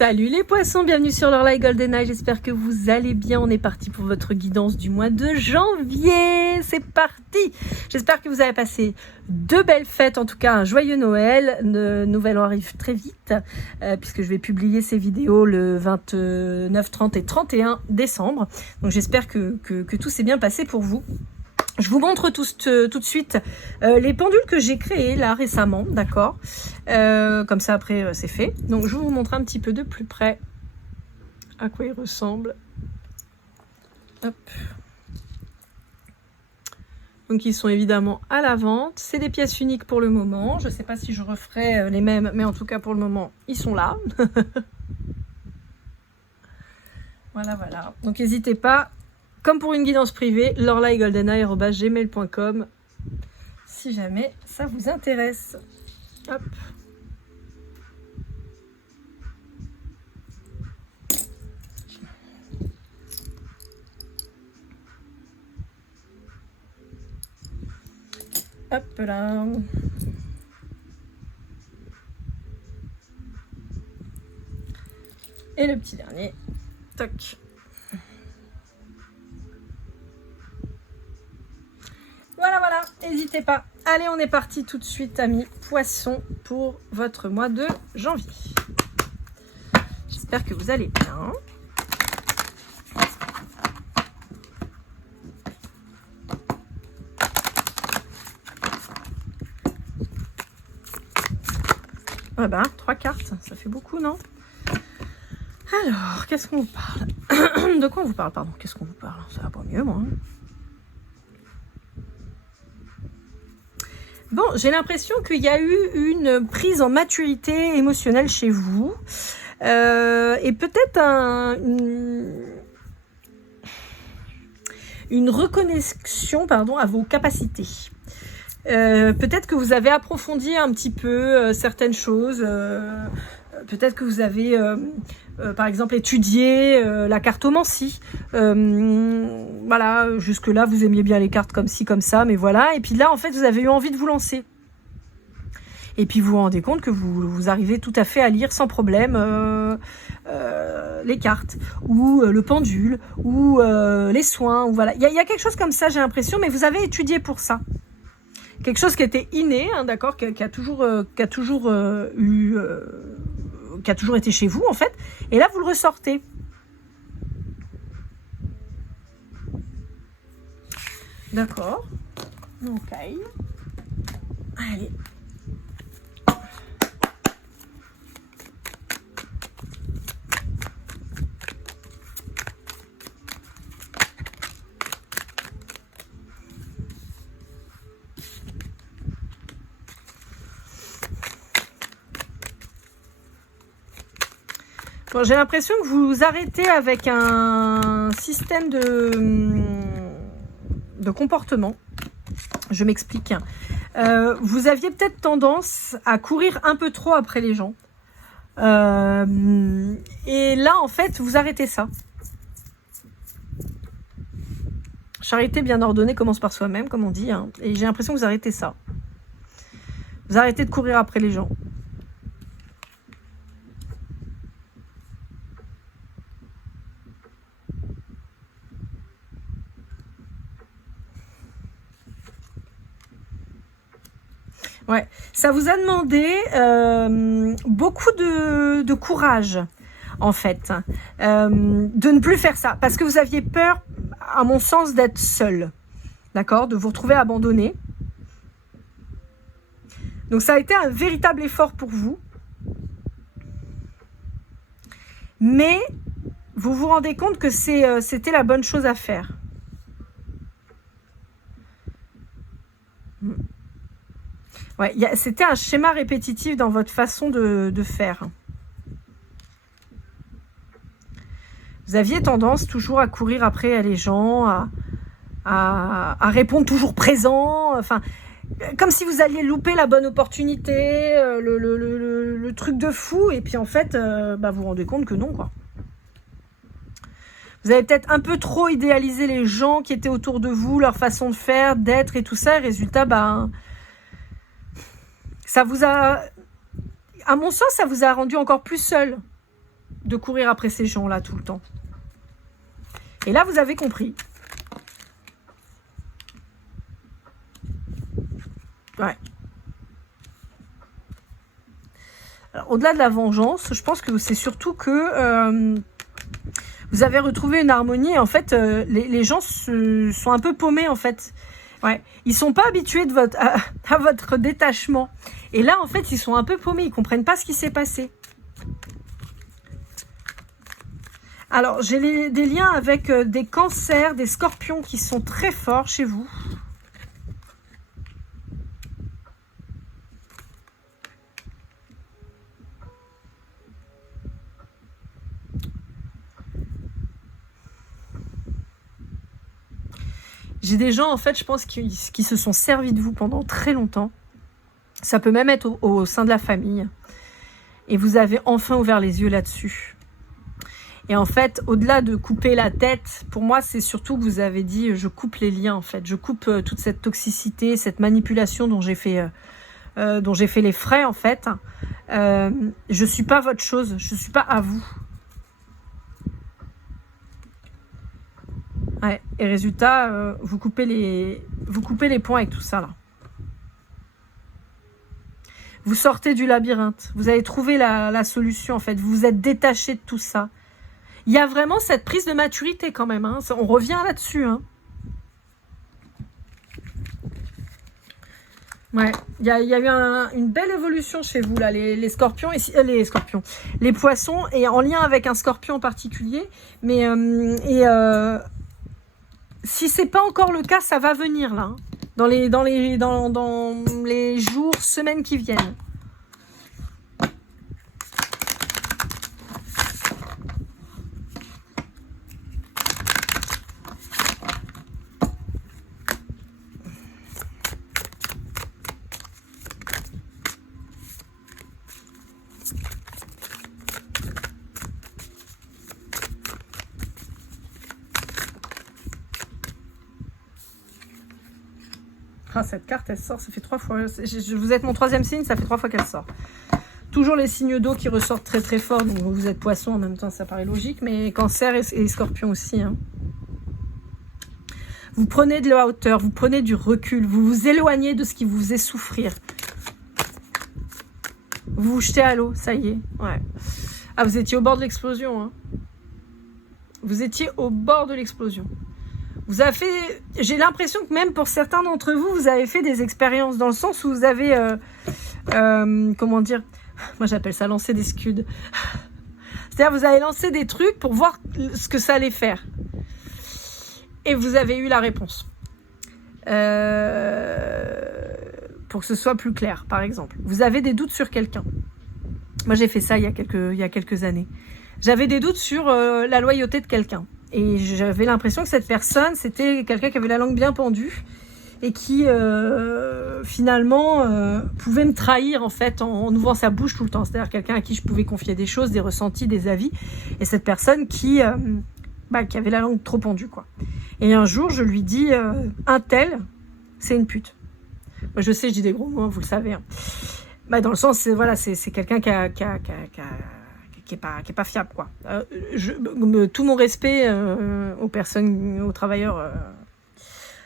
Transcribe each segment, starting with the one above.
Salut les poissons, bienvenue sur Lorelai Golden Eye, j'espère que vous allez bien. On est parti pour votre guidance du mois de janvier, c'est parti. J'espère que vous avez passé de belles fêtes, en tout cas un joyeux Noël. Le Nouvel An arrive très vite, puisque je vais publier ces vidéos le 29, 30 et 31 décembre. Donc j'espère que tout s'est bien passé pour vous. Je vous montre tout de suite les pendules que j'ai créées là récemment, d'accord, comme ça après c'est fait. Donc je vais vous montrer un petit peu de plus près à quoi ils ressemblent. Hop. Donc ils sont évidemment à la vente, c'est des pièces uniques pour le moment. Je ne sais pas si je referai les mêmes, mais en tout cas pour le moment ils sont là. Voilà, donc n'hésitez pas. Comme pour une guidance privée, lorelaigoldeneye@gmail.com si jamais ça vous intéresse. Hop. Hop là. Et le petit dernier. Toc. Voilà, n'hésitez pas. Allez, on est parti tout de suite, amis poissons, pour votre mois de janvier. J'espère que vous allez bien. Ah ben, 3 cartes, ça fait beaucoup, non? Alors, qu'est-ce qu'on vous parle? De quoi on vous parle, pardon? Qu'est-ce qu'on vous parle? Ça va pas mieux, moi. Bon, j'ai l'impression qu'il y a eu une prise en maturité émotionnelle chez vous. Et peut-être une reconnexion, pardon, à vos capacités. Peut-être que vous avez approfondi un petit peu certaines choses. Peut-être que vous avez, par exemple, étudié la cartomancie. Voilà, jusque-là, vous aimiez bien les cartes comme ci, comme ça, mais voilà. Et puis là, en fait, vous avez eu envie de vous lancer. Et puis, vous vous rendez compte que vous arrivez tout à fait à lire sans problème les cartes, ou le pendule, ou les soins. Ou voilà. Il y a quelque chose comme ça, j'ai l'impression, mais vous avez étudié pour ça. Quelque chose qui était inné, hein, d'accord, qui a toujours été chez vous, en fait. Et là, vous le ressortez. D'accord. Ok. Allez. Bon, j'ai l'impression que vous arrêtez avec un système de comportement. Je m'explique. Vous aviez peut-être tendance à courir un peu trop après les gens. Et là, en fait, vous arrêtez ça. Charité bien ordonnée commence par soi-même, comme on dit. Hein. Et j'ai l'impression que vous arrêtez ça. Vous arrêtez de courir après les gens. Ouais, ça vous a demandé beaucoup de courage, en fait, de ne plus faire ça, parce que vous aviez peur, à mon sens, d'être seul, d'accord, de vous retrouver abandonné. Donc ça a été un véritable effort pour vous, mais vous vous rendez compte que c'était la bonne chose à faire. Ouais, c'était un schéma répétitif dans votre façon de faire. Vous aviez tendance toujours à courir après les gens, à répondre toujours présent, enfin, comme si vous alliez louper la bonne opportunité, le truc de fou, et puis en fait, vous vous rendez compte que non, quoi. Vous avez peut-être un peu trop idéalisé les gens qui étaient autour de vous, leur façon de faire, d'être et tout ça, et résultat, ça vous a, à mon sens, ça vous a rendu encore plus seul. de courir après ces gens-là tout le temps. Et là, vous avez compris. Ouais. Alors, au-delà de la vengeance, je pense que c'est surtout que vous avez retrouvé une harmonie. En fait, les gens sont un peu paumés, en fait. Ouais. Ils sont pas habitués à votre détachement. Et là, en fait, ils sont un peu paumés. Ils comprennent pas ce qui s'est passé. Alors, j'ai des liens avec des cancers, des scorpions qui sont très forts chez vous. J'ai des gens, en fait, je pense, qui se sont servis de vous pendant très longtemps. Ça peut même être au sein de la famille. Et vous avez enfin ouvert les yeux là-dessus. Et en fait, au-delà de couper la tête, pour moi, c'est surtout que vous avez dit, je coupe les liens, en fait. Je coupe toute cette toxicité, cette manipulation dont j'ai fait les frais, en fait. Je suis pas votre chose, je suis pas à vous. Ouais, et résultat, vous coupez les ponts avec tout ça, là. Vous sortez du labyrinthe. Vous avez trouvé la solution, en fait. Vous vous êtes détaché de tout ça. Il y a vraiment cette prise de maturité, quand même. Hein. On revient là-dessus. Hein. Ouais, il y a eu une belle évolution chez vous, là, les scorpions, les poissons, et en lien avec un scorpion en particulier. Mais, si c'est pas encore le cas, ça va venir, là. Hein. Dans les jours, semaines qui viennent. Ah, cette carte, elle sort, ça fait 3 fois. Vous êtes mon 3e signe, ça fait 3 fois qu'elle sort. Toujours les signes d'eau qui ressortent très très fort. Donc vous êtes poisson en même temps, ça paraît logique. Mais cancer et scorpion aussi. Hein. Vous prenez de la hauteur, vous prenez du recul. Vous vous éloignez de ce qui vous faisait souffrir. Vous vous jetez à l'eau, ça y est. Ouais. Ah, vous étiez au bord de l'explosion. Hein. Vous étiez au bord de l'explosion. Vous avez fait, j'ai l'impression que même pour certains d'entre vous, vous avez fait des expériences dans le sens où vous avez, comment dire, moi j'appelle ça lancer des scuds. C'est-à-dire vous avez lancé des trucs pour voir ce que ça allait faire. Et vous avez eu la réponse. Pour que ce soit plus clair, par exemple. Vous avez des doutes sur quelqu'un. Moi j'ai fait ça il y a quelques années. J'avais des doutes sur la loyauté de quelqu'un. Et j'avais l'impression que cette personne, c'était quelqu'un qui avait la langue bien pendue et qui, finalement, pouvait me trahir, en fait, en ouvrant sa bouche tout le temps. C'est-à-dire quelqu'un à qui je pouvais confier des choses, des ressentis, des avis. Et cette personne qui avait la langue trop pendue, quoi. Et un jour, je lui dis, un tel, c'est une pute. Moi, je sais, je dis des gros mots, vous le savez. Hein. Dans le sens, c'est quelqu'un qui est pas fiable, quoi. Tout mon respect aux personnes, aux travailleurs,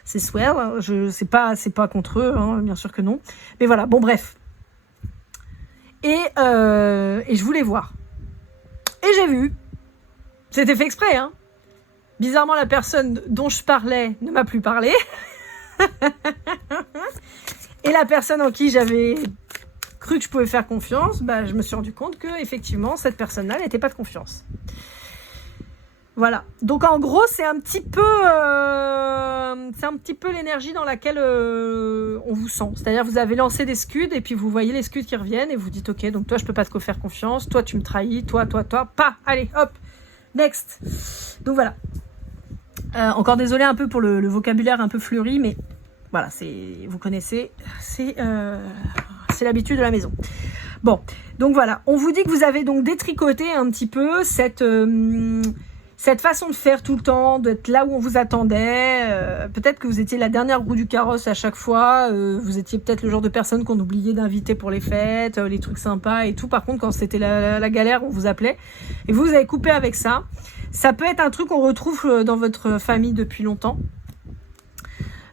c'est swell. C'est pas contre eux, hein, bien sûr que non. Mais voilà, bon bref. Et je voulais voir. Et j'ai vu. C'était fait exprès, hein. Bizarrement, la personne dont je parlais ne m'a plus parlé. Et la personne en qui j'avais cru que je pouvais faire confiance, je me suis rendu compte que effectivement cette personne-là n'était pas de confiance. Voilà. Donc en gros, c'est un petit peu l'énergie dans laquelle on vous sent. C'est-à-dire vous avez lancé des scuds et puis vous voyez les scuds qui reviennent et vous dites ok, donc toi je peux pas te faire confiance, toi tu me trahis, toi, pas, allez, hop, next. Donc voilà. Encore désolé un peu pour le vocabulaire un peu fleuri, mais voilà, vous connaissez, c'est l'habitude de la maison. Bon, donc voilà, on vous dit que vous avez donc détricoté un petit peu cette cette façon de faire tout le temps, d'être là où on vous attendait, peut-être que vous étiez la dernière roue du carrosse à chaque fois, vous étiez peut-être le genre de personne qu'on oubliait d'inviter pour les fêtes, les trucs sympas et tout. Par contre, quand c'était la galère, on vous appelait. Et vous avez coupé avec ça. Ça peut être un truc qu'on retrouve dans votre famille depuis longtemps.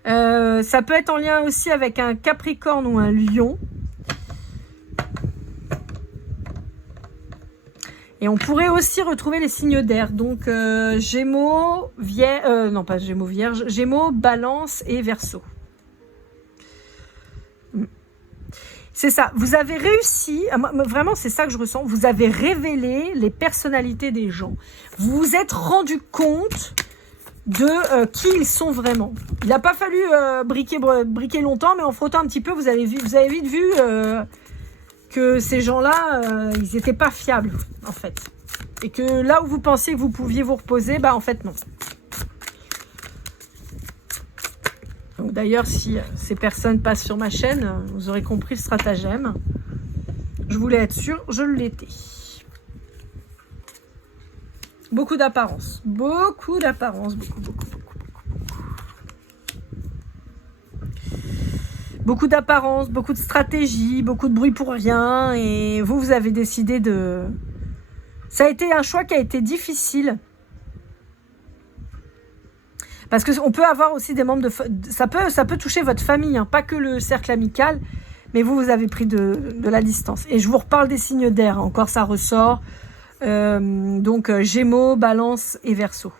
Ça peut être en lien aussi avec un Capricorne ou un Lion. Et on pourrait aussi retrouver les signes d'air. Donc Gémeaux, Vierge, non pas Gémeaux, Vierge, Gémeaux, Balance et Verseau. C'est ça. Vous avez réussi, vraiment c'est ça que je ressens, vous avez révélé les personnalités des gens. Vous vous êtes rendu compte de qui ils sont vraiment. Il n'a pas fallu briquer longtemps, mais en frottant un petit peu, vous avez vite vu que ces gens-là, ils n'étaient pas fiables, en fait. Et que là où vous pensiez que vous pouviez vous reposer, bah en fait non. Donc d'ailleurs, si ces personnes passent sur ma chaîne, vous aurez compris le stratagème. Je voulais être sûre, je l'étais. Beaucoup d'apparence. Beaucoup d'apparence. Beaucoup d'apparence, beaucoup de stratégie, beaucoup de bruit pour rien. Et vous avez décidé de... Ça a été un choix qui a été difficile. Parce qu'on peut avoir aussi des membres de... Ça peut toucher votre famille, hein, pas que le cercle amical. Mais vous avez pris de la distance. Et je vous reparle des signes d'air. Hein, encore, ça ressort. Donc, Gémeaux, Balance et Verseau.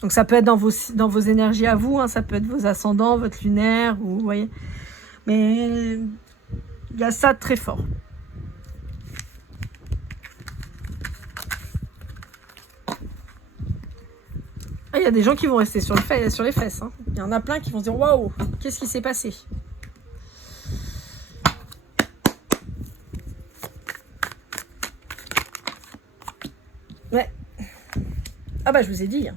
Donc ça peut être dans vos énergies à vous, hein, ça peut être vos ascendants, votre lunaire, vous voyez. Mais il y a ça de très fort. Il y a des gens qui vont rester sur les fesses. Hein. Il y en a plein qui vont se dire waouh, qu'est-ce qui s'est passé? Ouais. Ah bah je vous ai dit. Hein.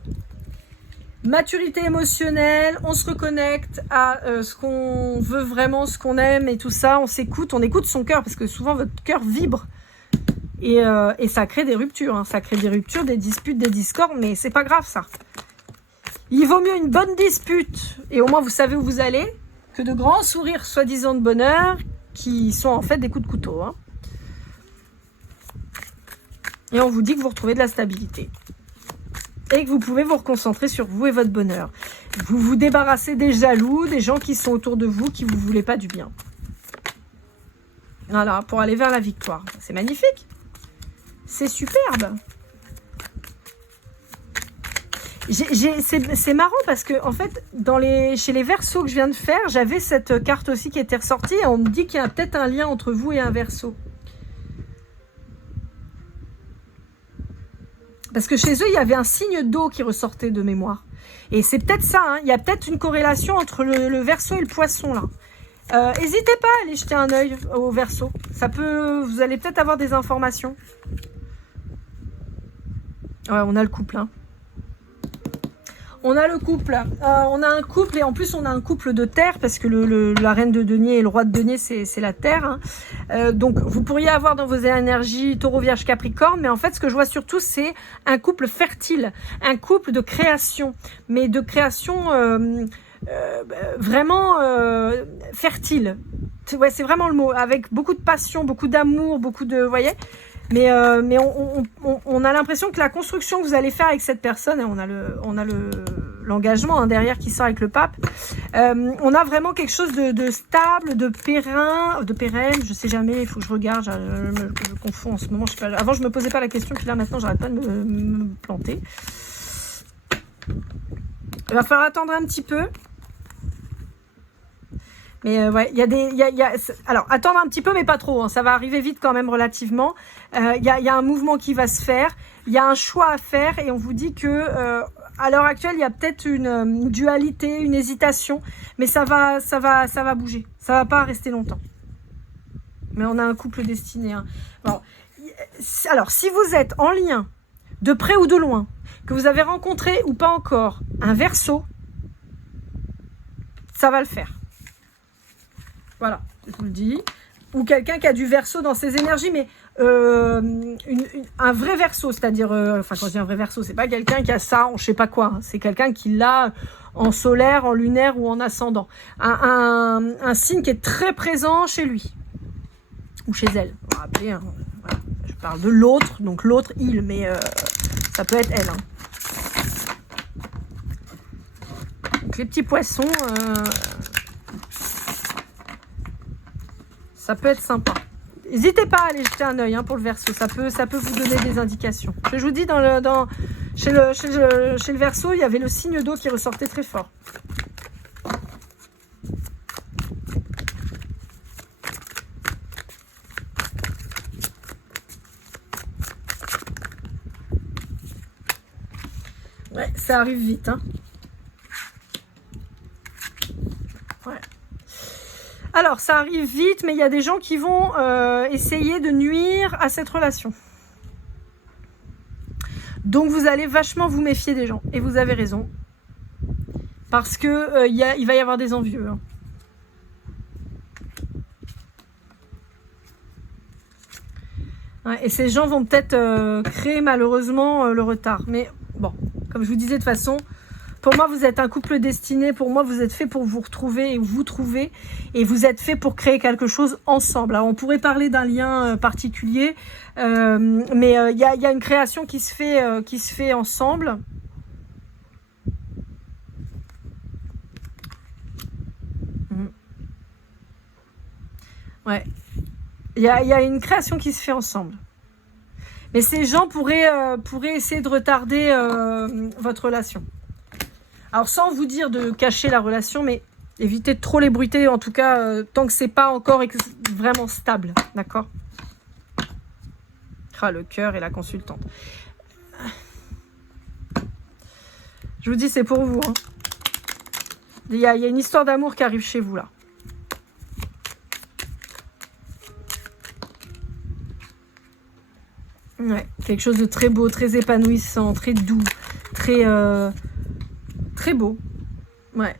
Maturité émotionnelle, on se reconnecte à ce qu'on veut vraiment, ce qu'on aime et tout ça. On s'écoute, on écoute son cœur parce que souvent votre cœur vibre et ça crée des ruptures. Hein. Ça crée des ruptures, des disputes, des discords, mais c'est pas grave ça. Il vaut mieux une bonne dispute et au moins vous savez où vous allez que de grands sourires soi-disant de bonheur qui sont en fait des coups de couteau. Hein. Et on vous dit que vous retrouvez de la stabilité. Et que vous pouvez vous reconcentrer sur vous et votre bonheur. Vous vous débarrassez des jaloux, des gens qui sont autour de vous, qui ne vous voulez pas du bien. Voilà, pour aller vers la victoire. C'est magnifique. C'est superbe. C'est marrant parce que, en fait, chez les Verseaux que je viens de faire, j'avais cette carte aussi qui était ressortie et on me dit qu'il y a peut-être un lien entre vous et un Verseau. Parce que chez eux, il y avait un signe d'eau qui ressortait de mémoire. Et c'est peut-être ça, hein. Il y a peut-être une corrélation entre le Verseau et le Poisson, là. N'hésitez pas à aller jeter un œil au Verseau. Vous allez peut-être avoir des informations. Ouais, on a le couple, hein. On a le couple. On a un couple et en plus on a un couple de terre parce que la reine de denier et le roi de denier c'est la terre. Hein. Donc vous pourriez avoir dans vos énergies Taureau, Vierge, Capricorne, mais en fait ce que je vois surtout c'est un couple fertile, un couple de création, mais de création vraiment fertile. Ouais, c'est vraiment le mot, avec beaucoup de passion, beaucoup d'amour, beaucoup de, vous voyez. Mais on a l'impression que la construction que vous allez faire avec cette personne, et on a l'engagement derrière qui sort avec le pape, on a vraiment quelque chose de stable, de pérenne, je sais jamais, il faut que je regarde, je confonds en ce moment, je sais pas, avant je me posais pas la question, puis là maintenant j'arrête pas de me planter. Il va falloir attendre un petit peu. Mais ouais, alors attendre un petit peu, mais pas trop. Hein, ça va arriver vite quand même relativement. Il y a un mouvement qui va se faire. Il y a un choix à faire, et on vous dit que à l'heure actuelle, il y a peut-être une dualité, une hésitation, mais ça va bouger. Ça va pas rester longtemps. Mais on a un couple destiné. Hein. Bon. Alors, si vous êtes en lien, de près ou de loin, que vous avez rencontré ou pas encore un Verseau, ça va le faire. Voilà, je vous le dis. Ou quelqu'un qui a du Verseau dans ses énergies, mais un vrai verso, c'est-à-dire, enfin quand je dis un vrai verso, c'est pas quelqu'un qui a ça en je sais pas quoi, hein, c'est quelqu'un qui l'a en solaire, en lunaire ou en ascendant. Un signe qui est très présent chez lui ou chez elle. On va appeler, hein, voilà. Je parle de l'autre, donc l'autre il, mais ça peut être elle. Hein. Donc les petits poissons, ça peut être sympa. N'hésitez pas à aller jeter un œil hein, pour le Verseau, ça peut vous donner des indications. Je vous dis, chez le Verseau, il y avait le signe d'eau qui ressortait très fort. Ouais, ça arrive vite. Hein. Ouais. Alors, ça arrive vite, mais il y a des gens qui vont essayer de nuire à cette relation. Donc, vous allez vachement vous méfier des gens. Et vous avez raison. Parce que il va y avoir des envieux. Hein. Ouais, et ces gens vont peut-être créer malheureusement le retard. Mais bon, comme je vous disais de toute façon... Pour moi, vous êtes un couple destiné. Pour moi, vous êtes fait pour vous retrouver et vous trouver. Et vous êtes fait pour créer quelque chose ensemble. Alors, on pourrait parler d'un lien particulier. Mais il y a une création qui se fait ensemble. Ouais. Il y a une création qui se fait ensemble. Mais ces gens pourraient essayer de retarder votre relation. Alors, sans vous dire de cacher la relation, mais évitez de trop l'ébruiter, en tout cas, tant que c'est pas encore vraiment stable, d'accord ? Ah, le cœur et la consultante. Je vous dis, c'est pour vous. Hein. Il y a une histoire d'amour qui arrive chez vous, là. Ouais, quelque chose de très beau, très épanouissant, très doux, très beau. Ouais.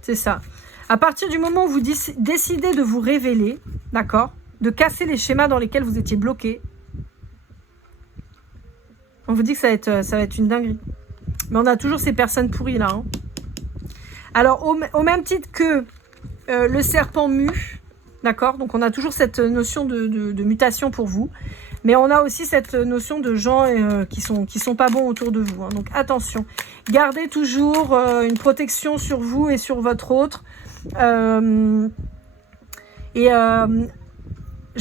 C'est ça. À partir du moment où vous décidez de vous révéler, d'accord, de casser les schémas dans lesquels vous étiez bloqué, on vous dit que ça va être une dinguerie. Mais on a toujours ces personnes pourries là. Hein. Alors, au même titre que le serpent mue, d'accord, donc on a toujours cette notion de mutation pour vous. Mais on a aussi cette notion de gens qui sont pas bons autour de vous. Hein. Donc attention, gardez toujours une protection sur vous et sur votre autre. J'ai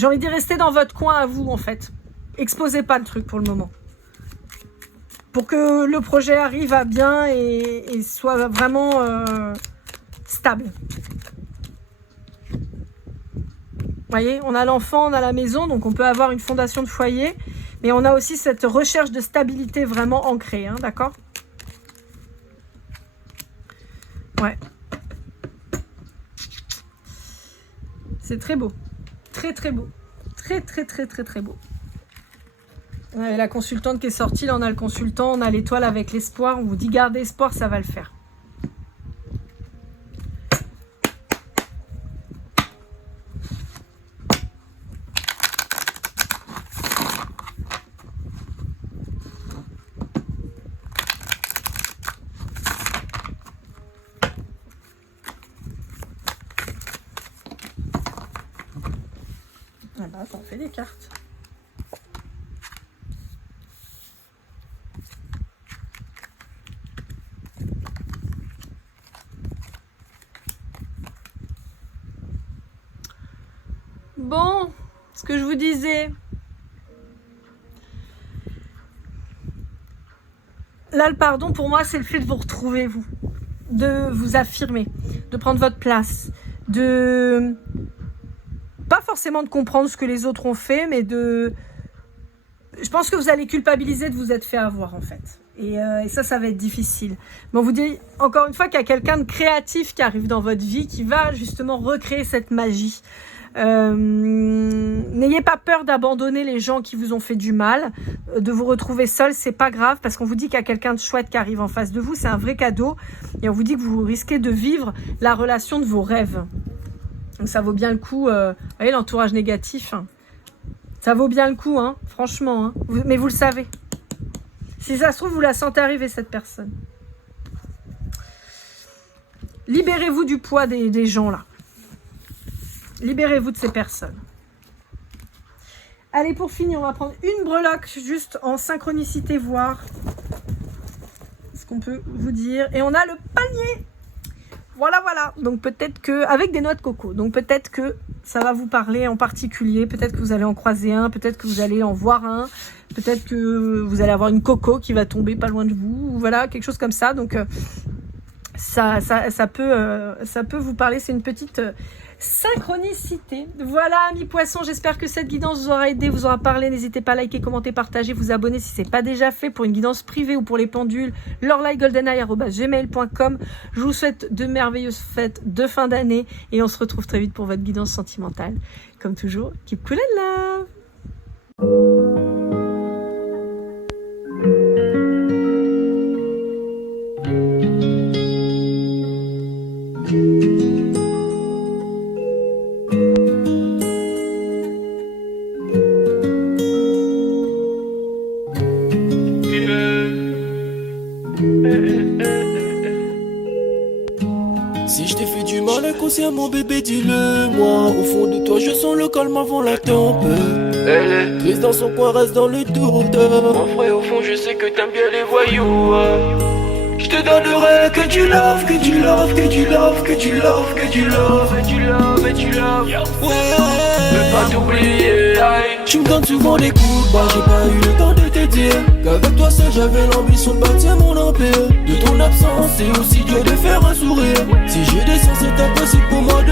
envie de dire, restez dans votre coin à vous en fait. Exposez pas le truc pour le moment. Pour que le projet arrive à bien et soit vraiment stable. Vous voyez, on a l'enfant, on a la maison, donc on peut avoir une fondation de foyer, mais on a aussi cette recherche de stabilité vraiment ancrée, hein, d'accord ? Ouais. C'est très beau. Très, très beau. Très, très, très, très, très beau. Ouais, la consultante qui est sortie, là on a le consultant, on a l'étoile avec l'espoir, on vous dit gardez espoir, ça va le faire. Ah bah, ça en fait des cartes. Bon, ce que je vous disais. Là, le pardon, pour moi, c'est le fait de vous retrouver, vous. De vous affirmer, de prendre votre place, de... Pas forcément de comprendre ce que les autres ont fait, mais de... Je pense que vous allez culpabiliser de vous être fait avoir, en fait. Et ça va être difficile. Mais on vous dit, encore une fois, qu'il y a quelqu'un de créatif qui arrive dans votre vie, qui va justement recréer cette magie. N'ayez pas peur d'abandonner les gens qui vous ont fait du mal, de vous retrouver seul, c'est pas grave, parce qu'on vous dit qu'il y a quelqu'un de chouette qui arrive en face de vous, c'est un vrai cadeau, et on vous dit que vous risquez de vivre la relation de vos rêves. Donc ça vaut bien le coup, vous voyez l'entourage négatif, hein. Ça vaut bien le coup, hein, franchement. Hein. Mais vous le savez. Si ça se trouve, vous la sentez arriver, cette personne. Libérez-vous du poids des gens, là. Libérez-vous de ces personnes. Allez, pour finir, on va prendre une breloque, juste en synchronicité, voir ce qu'on peut vous dire. Et on a le panier. Voilà. Donc peut-être que, avec des noix de coco, donc peut-être que ça va vous parler en particulier. Peut-être que vous allez en croiser un, peut-être que vous allez en voir un, peut-être que vous allez avoir une coco qui va tomber pas loin de vous. Ou voilà, quelque chose comme ça. Donc ça peut vous parler. C'est une petite synchronicité. Voilà, amis poissons, j'espère que cette guidance vous aura aidé, vous aura parlé. N'hésitez pas à liker, commenter, partager, vous abonner si ce n'est pas déjà fait. Pour une guidance privée ou pour les pendules, lorlaigoldeneye@gmail.com. Je vous souhaite de merveilleuses fêtes de fin d'année et on se retrouve très vite pour votre guidance sentimentale. Comme toujours, keep cool and love. Si je t'ai fait du mal inconsciemment bébé dis-le moi. Au fond de toi je sens le calme avant la tempête. Elle est triste dans son coin, reste dans le doute. Mon frère au fond je sais que t'aimes bien les voyous. Je te donnerai que du love, que du love, que du love, que du love, que du love, et du love, et du love. Ouais, veux pas t'oublier. Tu me donnes souvent des coups de barre, j'ai pas eu le temps de te dire qu'avec toi seul j'avais l'ambition de bâtir mon empire. De ton absence c'est aussi dur de faire un sourire. Si j'ai des sens c'est impossible pour moi de